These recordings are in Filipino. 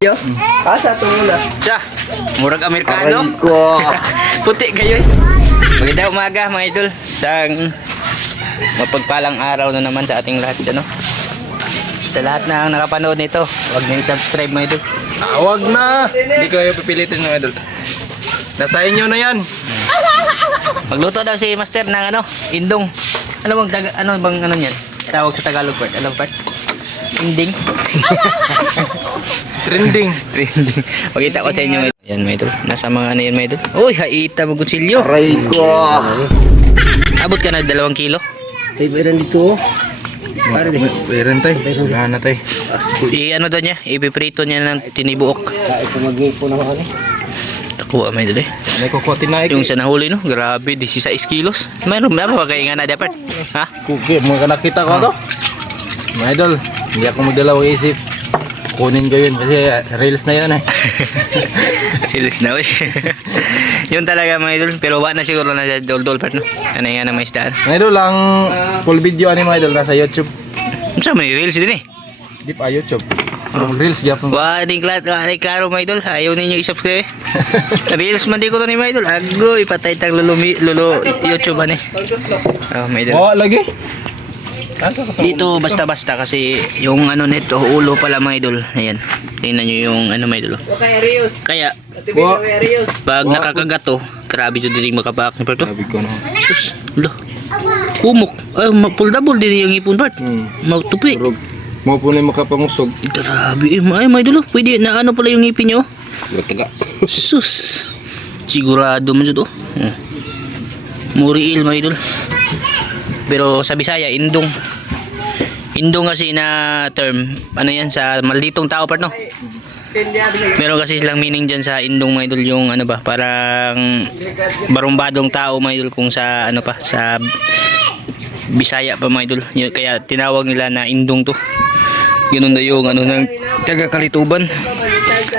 Yo, asa tumula. Siya, murag Amerikano. Puti kayo. Magandang umaga mga idol. Sang mapagpalang araw na naman sa ating lahat, ano? Sa lahat na nakapanood nito, huwag niyo i-subscribe mga idol. Wag na. Hindi ko kayo pipilitin mga idol. Nasa inyo na yan. Magluto daw si Master ng ano, indong. Ano bang ano niyan? Tawag sa Tagalog part. Alam part? Inding. Trending. Trending. Pakita ko sa inyo. Yan mga idol. Nasa mga ano yan mga idol. Uy, haita magutsilyo. Aray ko. Abot ka na 2 kilo. Tibiran dito. Para di. Meron tayo. Wala na tayo. I-ano daw niya? Ipiprito niya ng tinibuok. Ito mag-ipo na ako ni. Takuha mga idol eh. May kukutin na Yung sa nahuli no, grabe, 16 kilos. Mayroon na ba kayo nga na dapat? Ha? Kuki, mga nakita ko to. Mga idol, hindi ako magdalawang isip. Kunin ko yun kasi reels na yun eh. Ilis na we. Yun talaga mga idol. Pero wala na siguro na sa dol part no. Ano nga na may isdaan. Mga idol, ang full video ani mga idol nasa YouTube. Ano sa may reels din eh. Di pa YouTube. Reels gyapon. Wala din klaro mga idol. Ayaw ninyo i-subscribe eh. Reels man di ko to ni mga idol. Agoy, patay tang lulo YouTube ano eh. Oh mga idol. Oh, lagi. Dito basta-basta kasi yung ano nito ulo pala mga idol. Ayan. Tingnan nyo yung ano mga idol. Kaya pag nakakagat to, grabe dyan din makapak ni Parto. Sabi ko no. Sus, lo. Kumok. Ay, puldabol din yung ipon part. Matupi. Mo po na makapangusog. Grabe. Ay mga idol. Pwede na ano pala yung ngipin nyo. Taga. Sus. Sigurado man dyan to. Muriil mga idol. Pero sa Bisaya, indong. Indong kasi na term, ano yan, sa malditong tao part no? Meron kasi silang meaning dyan sa indong mga idol, yung ano ba, parang barumbadong tao mga idol kung sa ano pa, sa Bisaya pa mga idol. Kaya tinawag nila na indong to. Ganun daw yung ano ng taga-Kalituban.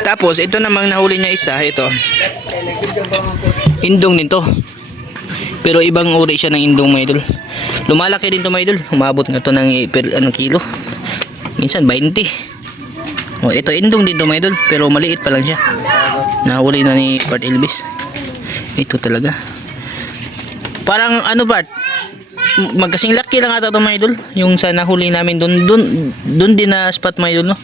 Tapos ito namang nahuli niya isa, ito. Indong nito. Pero ibang uri siya ng indong mga idol. Lumalaki din to mga idol. Umabot na to ng kilo. Minsan 20. Oh, ito indong din to mga idol, pero maliit pa lang siya. Nahuli na ni Part Elvis. Ito talaga. Parang ano Part? Magkasing laki lang ata to mga idol. Yung sa nahuli namin doon din na spot mga idol no.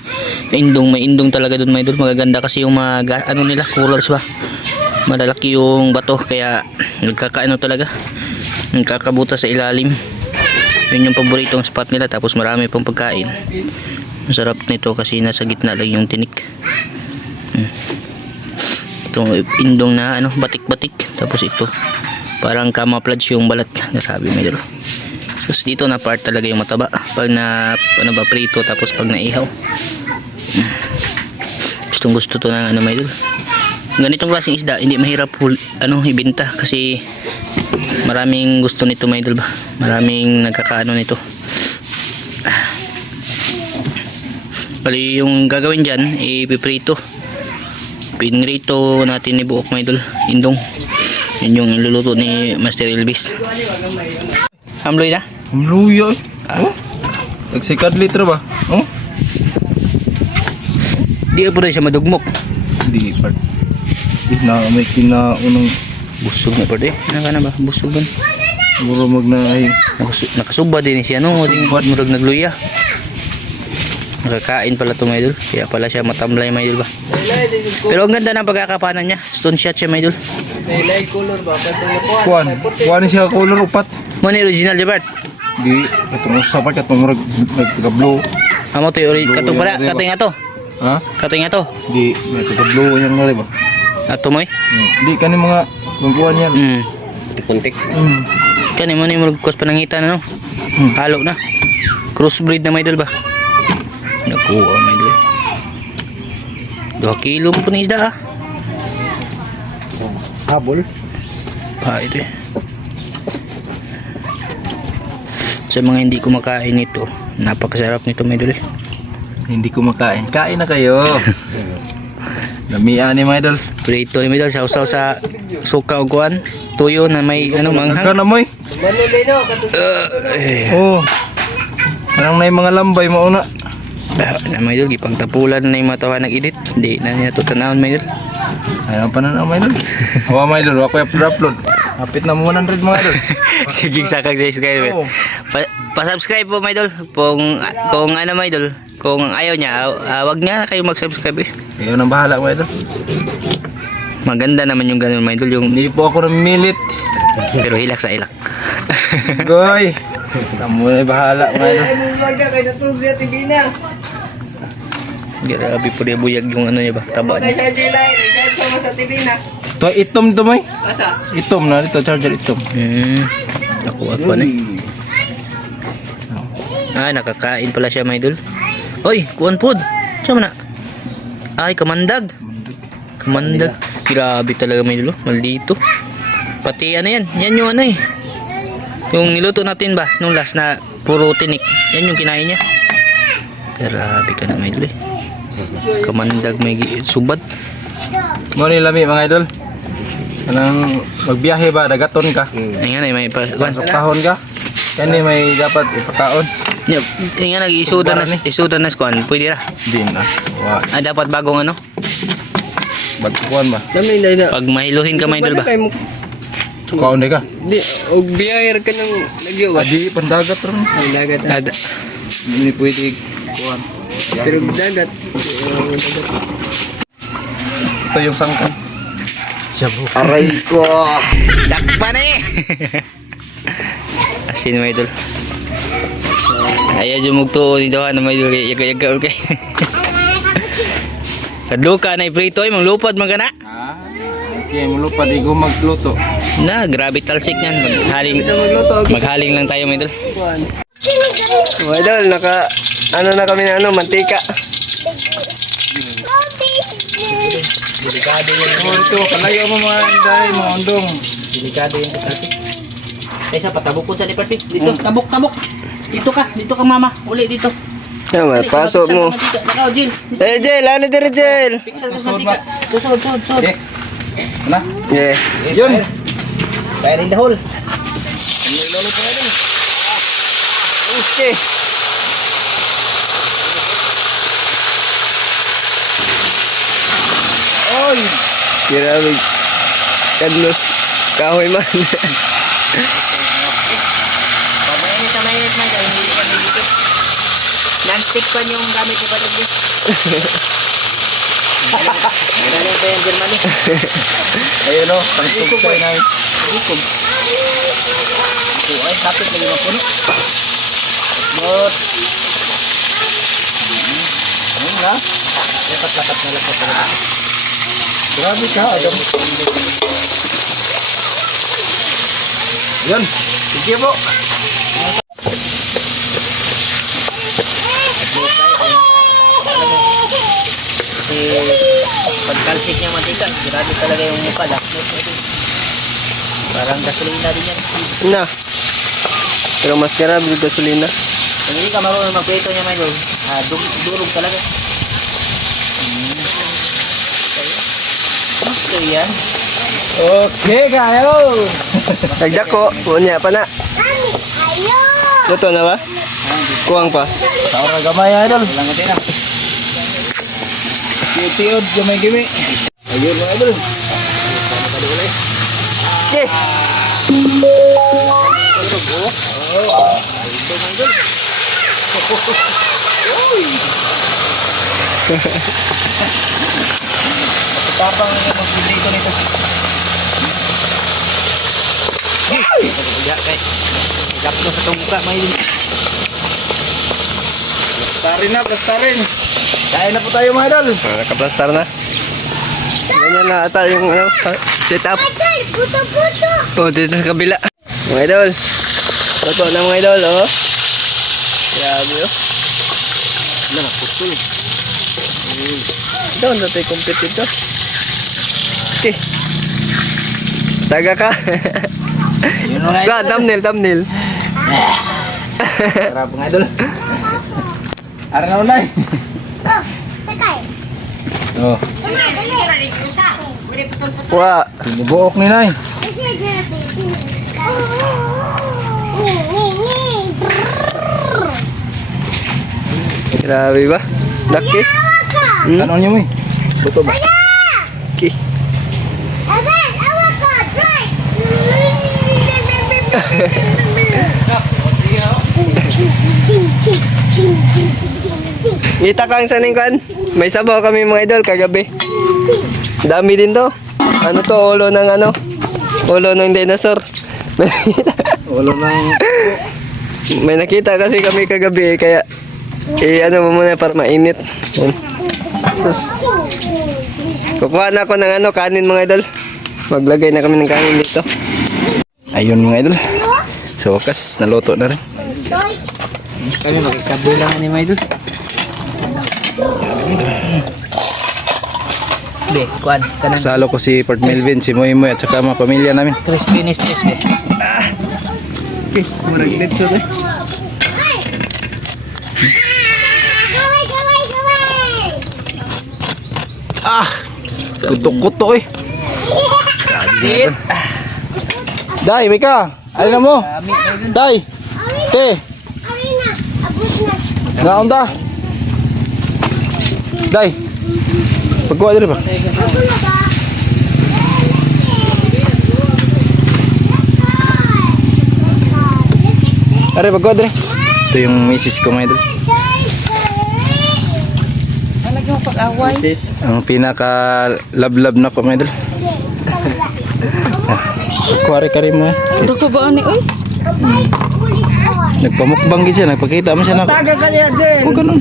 May indong talaga doon mga idol. Magaganda kasi yung mga ano nila, corals ba. Malalaki yung bato kaya nagkakaano talaga, nagkakabuta sa ilalim. Yun yung paboritong spot nila. Tapos marami pang pagkain. Masarap nito kasi nasa gitna lang yung tinik. Itong indong na ano, batik-batik. Tapos ito parang camouflage yung balat. Grabe may dalo. Tapos dito na part talaga yung mataba pag na ano ba, prito. Tapos pag naihaw, gustong gusto to ng ano may dalo. Ganitong klaseng isda hindi mahirap ibenta kasi maraming gusto nito mga idol ba. Maraming nagkakaano nito. Bali yung gagawin dyan ipiprito. Pinrito natin ni buok mga idol. Indong. Yun yung iluluto ni Master Elvis. Hamloy na? Hamluya eh. Oh. Nagsikad litro ba? Oh. Di po rin siya madugmok. Hindi part. Na may kinaunang Busog na pa rin. Ano ba? Busog ba? siguro magnahay. Nakasuba din siya no. Murag nagluya. Nakakain pala ito mga idol. Kaya pala siya matamlay mga idol ba. Pero ang ganda ng pagkakapanan niya. Stone shot siya mga idol. Kuan siya color upat. Mo ni original Jabart. Di katong usapat katong nagka-blow. Amo to yung katong pala. Katong nga to. Ha? Katong nga to. Di nagka-blow yang ngari ba? Ato mo eh. Di kani mga tungkuan yan. Tikuntik. Kani mo ni murag panangitan ano. Halo na. Crossbreed na mga idol ba. Nakuha mga idol. 2 kilo mo po ni isda ah. Habol. Pa ito eh. Sa mga hindi kumakain nito, napakasarap nito mga idol eh. Hindi kumakain. Kain na kayo. Damihan ni mga idol. Prito ni mga idol, sausaw sa suka o kuan, tuyo na may ano manghang. Ka na mo eh. Oh. Parang na yung mga lambay mauna. Na mga idol, gipang tapulan na yung matawa nag-edit. Hindi na niya ito tanawin mga idol. Ayaw pa na mga idol. Hawa mga idol, ako yung upload. Hapit na 100 mga idol. Sige sakag sa subscribe. Oo. Pa-subscribe po mga idol. Kung ano mga idol, kung ayaw niya, wag niya kayo mag-subscribe eh. Ayaw nang bahala mga idol. Maganda naman yung ganun mga idol, yung Hindi po ako namilit. pero hilak sa ilak. Goy. Kamu na bahala mga idol. Kay natug siya TV na. Grabe po dia buyag yung ano niya ba, taba Kay niya. siya Jilay, siya sama sa TV na. Ito itom to may. Asa? Itom na dito, charger itom. Nakuha ko na eh. Nakakain pala siya mga idol. Hoy, kuwan pod. Sama na. Ay, kamandag. Kamandag. Grabe talaga mga idol. Maldito. Pati ano yan. Yan yung ano eh. Yung niluto natin ba? Nung last na puro tinik. Yan yung kinain niya. Grabe ka na mga idol eh. Kamandag may subad. Mo ni lami mga idol. Anang magbiyahe ba dagaton ka? Ay nga na may Pasok kahon ka. Kani may dapat ipakaon. Ay nga isudan na skuan. Pwede ra. Di na. Wa. Dapat bagong ano? Bagkuan ba? Dami na na. Pag mahiluhin ka mga idol ba? Kaon di ka. Di, og biyahir ka ng lagyo ba? Adi pandagat ron. Ang dagat. Ada. Hindi pwede kuan. Pero dagat. Ito yung sangkan. Shabu. Aray ko. Dakpa na eh. Asin mga idol. Ayaw dyan magtuon dito ka na mga idol. Yaga-yaga okay. Kadluka na iprito ay mga lupad mga na. Kasi mulupad igo magluto. Na, grabe talsik yan. Maghaling lang tayo mga idol. Mga idol, ano na kami na mantika. Delikado yan. Ito, kalayo mo mga dahil mga ondong. Delikado yan kasi. Ay sa patabok ko sa departi. Dito, tabok. Dito ka mama. Uli dito. Tama, pasok mo. Nakaw, Jill. Jel, ano dire Jel? Pixel sa mantika. Susod. Okay. Ano? Yeah. Yun. Fire in the hole. Okay. Oy! Grabe. Kadlos. Kahoy man. Mainit na mainit na dahil hindi kami dito. Non-stick pan yung gamit ni Patag Bis. Meron pa yung Germany. Ayun o, pangtog tayo na yun. Hukom. Ako ay kapit lagi mapuno. Not. Ayun nga. Lapat na talaga. Grabe ka, Adam. Yan. Sige po. Kasi pagkalsik niya mantika, grabe talaga yung mukha. Parang gasolina din yan. Na. Pero mas grabe yung gasolina. Kung hindi ka marunong magprito niya, Michael, durog talaga. Okay yan. Okay, kayo. Nagdako. Punya pa na. Luto na ba? Kuwang pa. Tawag na gamay, idol. Lang natin na. Tiyo-tiyo, gamay-gimi. Ayun mga idol. Okay. Tapang mag-dito nito. Gapto sa itong muka, may Plastarin na, plastarin. Kain na po tayo mga idol. Nakaplastar na. Ganyan na ata yung setup. Oh, dito sa kabila. Mga idol. Luto na mga idol, oh. Grabe, oh. Ano, puto yun. Doon na tayo complete ito. Okay. Taga ka. Yun mga idol. Thumbnail. Sarap mga idol. Ara na unay. Oh, Wah. sinibuok ni Nay. Grabe ba? Laki. Ano niyo mo eh? Buto ba? Okay. Kita kang saningkan. May sabaw kami mga idol kagabi. Dami din to. Ano to? Ulo ng ano? Ulo ng dinosaur. Wala nang... May nakita kasi kami kagabi kaya ano mo muna para mainit. Yan. Tapos kukuha na ako ng ano kanin mga idol. Maglagay na kami ng kanin dito. Ayun mga idol. Sa wakas, naluto na rin. Kami mag-isaboy lang ni mga idol. Be, kuan, kanang Kasalo ko si Port Melvin, si Moy Moy at saka mga pamilya namin. crispiness test be. Okay, maraglit sa to. Kuto-kuto eh. Sit. Day, may ka. Alin na mo? Day. Te. Ngaon ta. Day. Pagkuha dito ba? Are, pagkuha dito. Ito yung misis ko mga idol. Sis. Ang pinaka love na ko mga idol. Kuwari ka rin mo eh. Ano ka ba ani oy? Nagpamukbang gid siya, nagpakita mo siya na. Taga ka niya din. Oh, ganun.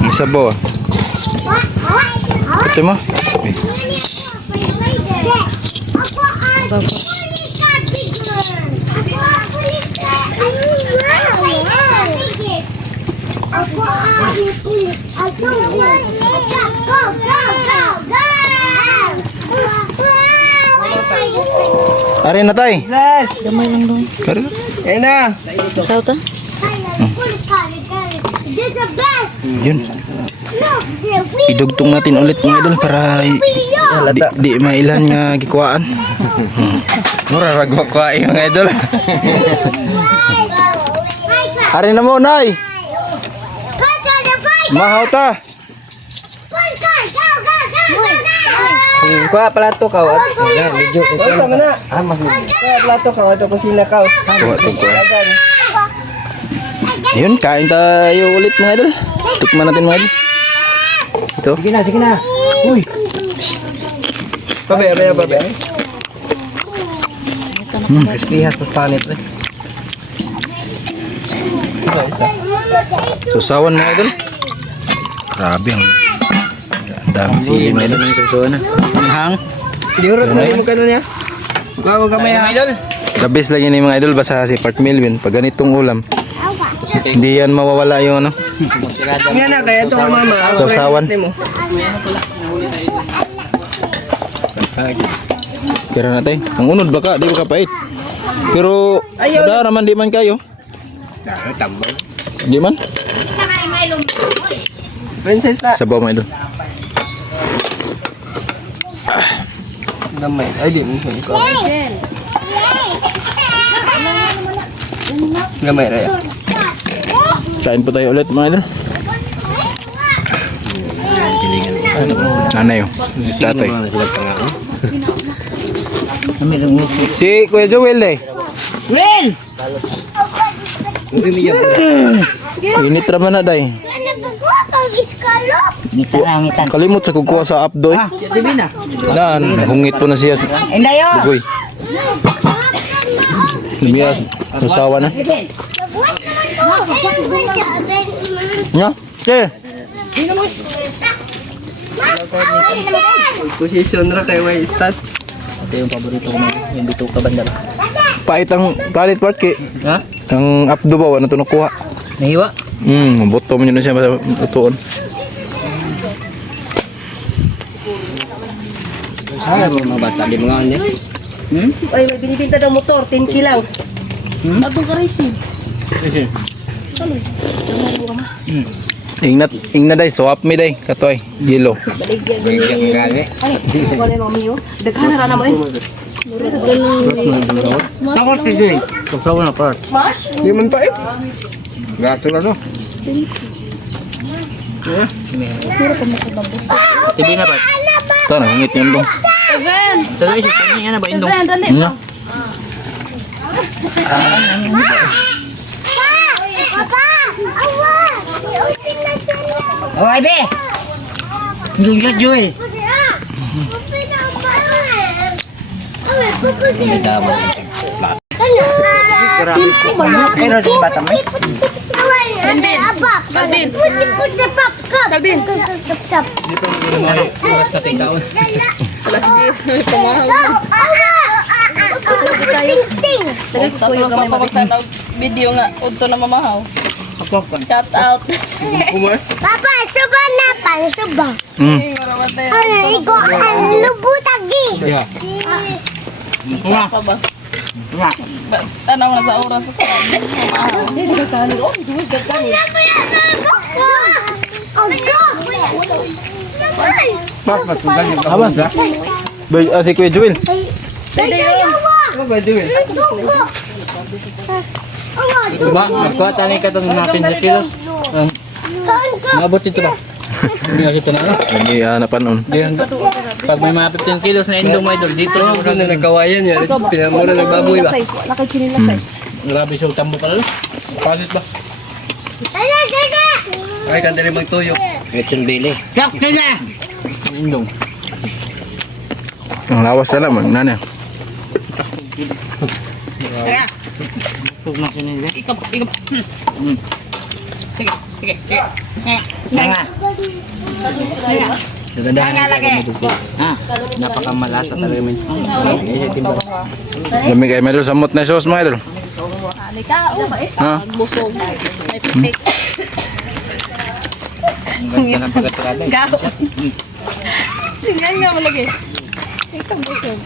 Ang sabaw ah. Ito mo. Ari na tay. Sis. Gamay lang dong. Ari. Ayun na. Saw ta? Yun. Idugtong natin ulit mga idol para di mailan nga gikuhaan. Mura rag makuha mga idol. Ari na mo nay. Mahaw ta. Kuha plato ka. Medyo ito sama na. Kuha plato ka. Ito kusina ka. Kuha to ko. Yun, kain tayo ulit mga idol. Tikman natin mga idol. Ito. Sige na. Uy. Babe. Pihas pa panit eh. Susawan mga idol. Grabe ang dami sili mga idol. Susuan na. Hang. Di urot na mo kanon niya. Bago ka may Idol. The best lang yun mga idol basta si Port Melvin. Pag ganitong ulam, hindi yan mawawala yung ano. Nga na kaya ito mama. Sausawan. Kira na tayo. Ang unod baka, di baka pait. Pero, ada naman di man kayo. Di man? Princess na. Sabaw mga idol. Gamay. Ay di mo sa ikaw. Gamay rin. Kain po tayo ulit mga idol. Nanay oh. Si tatay. Si Kuya Joel eh. Will! Init raman na day. Gisarangitan. Kalimot sa kukuha sa updo eh. Dibi na. Dan, hungit po na siya. Indayo. Bugoy. Lumiya, sasawa na. Nya? Eh, Position ra kay way start. Ito yung paborito ko yung bito ka banda ba? pait ang kalit part kay. Ha? Ang updo ba, wala ito nakuha. Nahiwa? Mabuto mo yun na siya sa tutuon. Ano ba mga bata? Di mga hindi? Ay, may binibinta daw motor, 10K lang. Bagong ka-racing. Ingna day, swap me day, katoy, yellow. Baligyan din. Ay, wala mo miyo. Daghan na mo eh. Takot si Jay. Pagsawa na part. Hindi man pa eh. Gato na no. Tibi na pa. Ito na, ngit yung dong. Dali siya, kanya na ba indong? Ano? Oh, ay be! Yung Joel. Pero di bata may? Kalbin. Kalbin. Bukas na tingkaon. Alas 10 na pamahal. Tapos magpapagtanaw video nga udto na mamahaw. Shout out. Papa, suba na pa, suba. Ay, marawate. Ay, ko ang lubutagi. Yeah. Pa ba? Tanaw na sa oras ko. Mamahaw. Awas na. Si Kuya Joel. Diba? Nagkuha tayo ka itong mga 15 kilos. Nabot ito ba? Hindi kasi ito na ano? Hindi hanapan nun. Pag may mga 15 kilos na indong mga idol, dito Ito na nagkawayan yan. Pinamura ng baboy ba? grabe siya tambo pala. Palit ba? Ay, kandali magtuyo. Ito yung bili. Indong. Ang lawas na naman. Nana. Huwag na sinili. Ikap. Sige. Dagandahan na sa kumutugtog. Napakamalasa talaga min. Lamig kayo medyo samot na sauce mga idol. Ha? Busog. May pitik. Ang ganda ng pagkatirada. Gao. Tingnan nga malagi. Ikap busog.